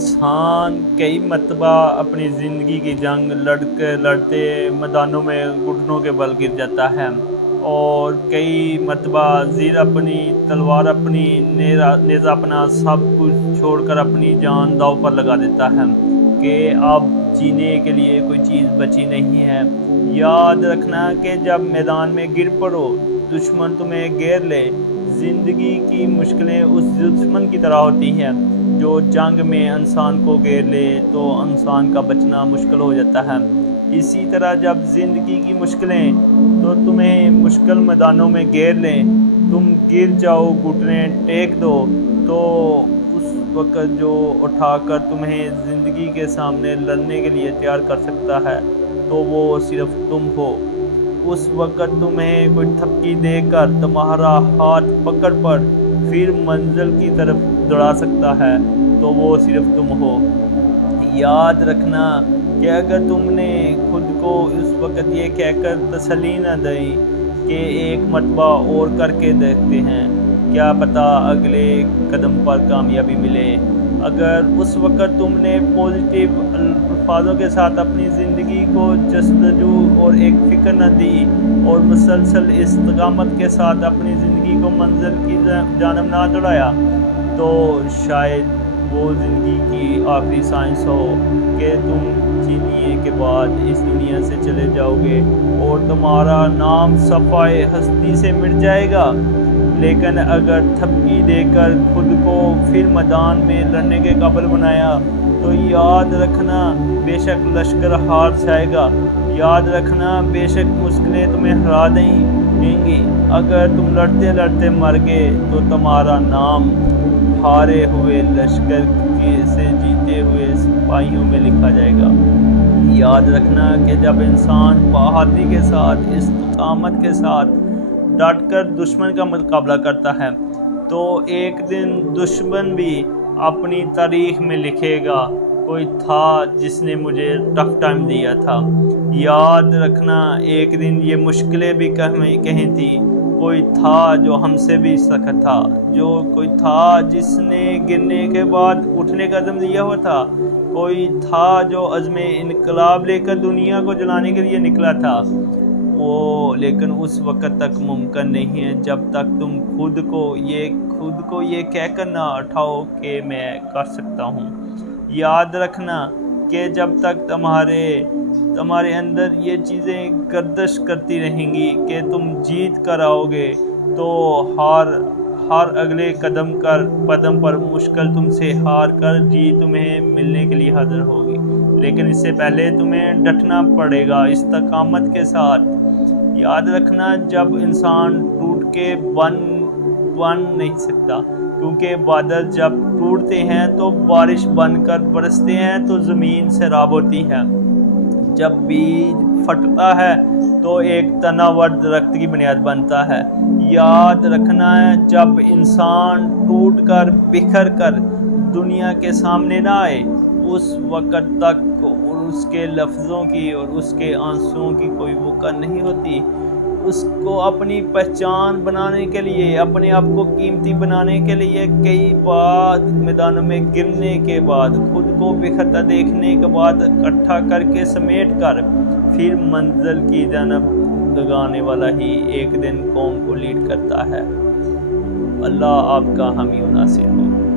इंसान कई मरतबा अपनी ज़िंदगी की जंग लड़ते मैदानों में घुटनों के बल गिर जाता है और कई मरतबा ज़िद अपनी तलवार अपनी नेज़ा अपना सब कुछ छोड़कर अपनी जान दांव पर लगा देता है कि अब जीने के लिए कोई चीज़ बची नहीं है। याद रखना कि जब मैदान में गिर पड़ो, दुश्मन तुम्हें घेर ले, ज़िंदगी की मुश्किलें उस दुश्मन की तरह होती हैं जो जंग में इंसान को घेर ले तो इंसान का बचना मुश्किल हो जाता है। इसी तरह जब ज़िंदगी की मुश्किलें तो तुम्हें मुश्किल मैदानों में घेर लें, तुम गिर जाओ, घुटने टेक दो, तो उस वक़्त जो उठाकर तुम्हें ज़िंदगी के सामने लड़ने के लिए तैयार कर सकता है तो वो सिर्फ़ तुम हो। उस वक़्त तुम्हें कोई थपकी देकर तुम्हारा हाथ पकड़ कर फिर मंज़िल की तरफ दौड़ा सकता है तो वो सिर्फ़ तुम हो। याद रखना कि अगर तुमने खुद को उस वक़्त ये कहकर तसल्ली न दी कि एक मरतबा और करके देखते हैं, क्या पता अगले कदम पर कामयाबी मिले। अगर उस वक़्त तुमने पॉजिटिव अल्फाज़ों के साथ अपनी ज़िंदगी को जस्तजू और एक फ़िक्र न दी और मुसलसल इस्तिक़ामत के साथ अपनी ज़िंदगी को मंज़िल की जानिब ना दौड़ाया, तो शायद वो ज़िंदगी की आखिरी साइंस हो कि तुम जीने के बाद इस दुनिया से चले जाओगे और तुम्हारा नाम सफ़ाए हस्ती से मिट जाएगा। लेकिन अगर थपकी देकर खुद को फिर मैदान में लड़ने के काबिल बनाया तो याद रखना बेशक लश्कर हार जाएगा, याद रखना बेशक मुश्किलें तुम्हें हरा देंगी। अगर तुम लड़ते लड़ते मर गए तो तुम्हारा नाम हारे हुए लश्कर से जीते हुए सिपाहियों में लिखा जाएगा। याद रखना कि जब इंसान बहादुरी के साथ, इस्तिक़ामत के साथ डट कर दुश्मन का मुकाबला करता है तो एक दिन दुश्मन भी अपनी तारीख़ में लिखेगा, कोई था जिसने मुझे टफ टाइम दिया था। याद रखना एक दिन ये मुश्किलें भी कहीं थी, कोई था जो हमसे भी सख्त था, जो कोई था जिसने गिरने के बाद उठने का अज़्म लिया हुआ था, कोई था जो अज़्म इनकलाब लेकर दुनिया को जलाने के लिए निकला था। वो लेकिन उस वक़्त तक मुमकिन नहीं है जब तक तुम खुद को ये कहकर ना उठाओ कि मैं कर सकता हूँ। याद रखना कि जब तक तुम्हारे अंदर ये चीज़ें गर्दिश करती रहेंगी कि तुम जीत कर आओगे तो हर अगले कदम पर मुश्किल तुमसे हार कर जी तुम्हें मिलने के लिए हाजिर होगी। लेकिन इससे पहले तुम्हें डटना पड़ेगा इस्तिक़ामत के साथ। याद रखना जब इंसान टूट के बन नहीं सकता, क्योंकि बादल जब टूटते हैं तो बारिश बनकर बरसते हैं तो ज़मीन सैराब होती है। जब बीज फटता है तो एक तनावर दरख्त की बुनियाद बनता है। याद रखना है जब इंसान टूट कर बिखर कर दुनिया के सामने ना आए उस वक़्त तक उसके लफ्ज़ों की और उसके आंसुओं की कोई वक़्त नहीं होती। उसको अपनी पहचान बनाने के लिए, अपने आप को कीमती बनाने के लिए कई बार मैदानों में गिरने के बाद, खुद को बिखरता देखने के बाद इकट्ठा करके समेट कर फिर मंजिल की जानब लगाने वाला ही एक दिन कौम को लीड करता है। अल्लाह आपका हामी नासिर हो।